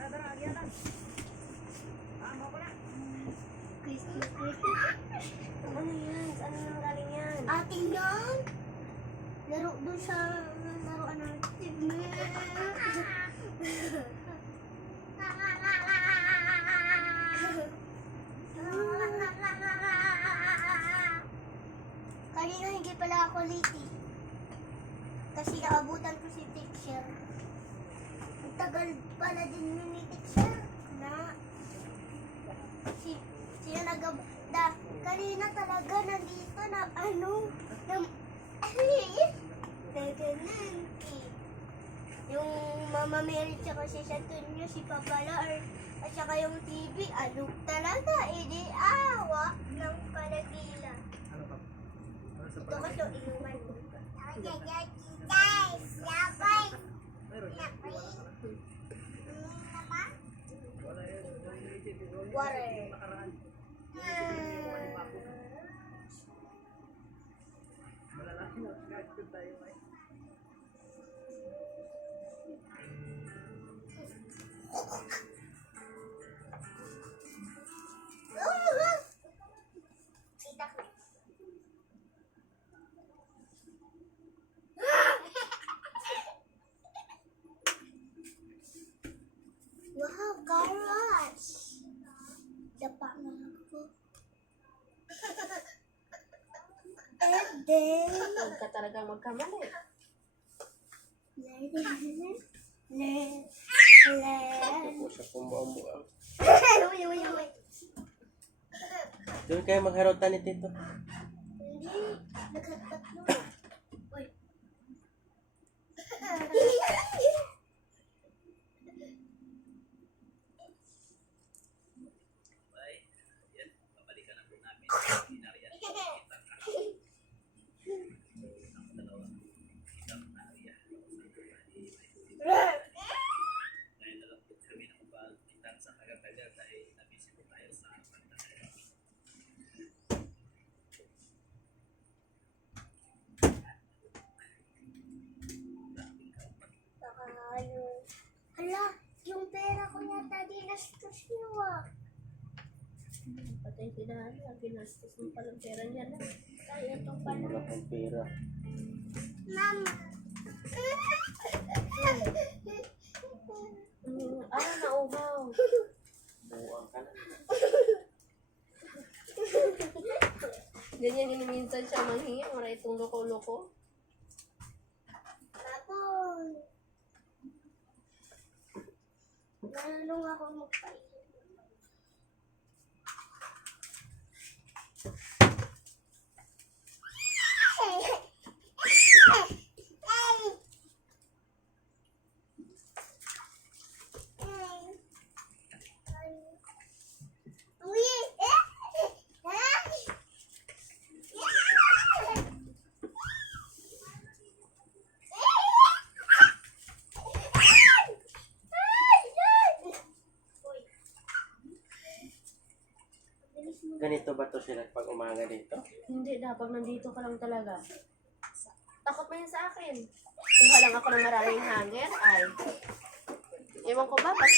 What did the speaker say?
Ano yan? Saan nang galing yan? Atin yan. Laro doon sa laruan natin. Kanina hindi pala ako late eh. Kasi naabutan ko si teacher. Ang tagal pala din yun ni teacher. Na siya kanina talaga nandito na gaganan eh. Yung Mama Mary tsaka si Santonio, si Papa Lar, at saka yung TV, talaga, di awa ng palagila. Ito ka to, inuman mo. Guys, lapay! Water. Wow, carrots! Dapa na ako. And then... Huwag ka talagang magkamali. Ako sa kumbawa. Uy. Doon kayo magharutan ni Tito. Hindi. Nagkatatlo. Uy. Hala, yung pera ko yata dinastos niyo ah. Patay sinali. Pinastos mo palang pera niya na. Kaya itong pala. Wala kang pera. Mama. Nauhaw. Buwang ka na. Ganyan minsan siya manghingi. Mara itong loko-loko. Tapos. Nalulung ako magpalit. Ganito ba to sila pag umaga dito? Hindi, dapat nandito ka lang talaga. Takot mo yan sa akin. Kuha lang ako ng maraming hangin, ay. Ewan ko ba, pag